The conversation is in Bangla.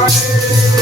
ਨਦੀ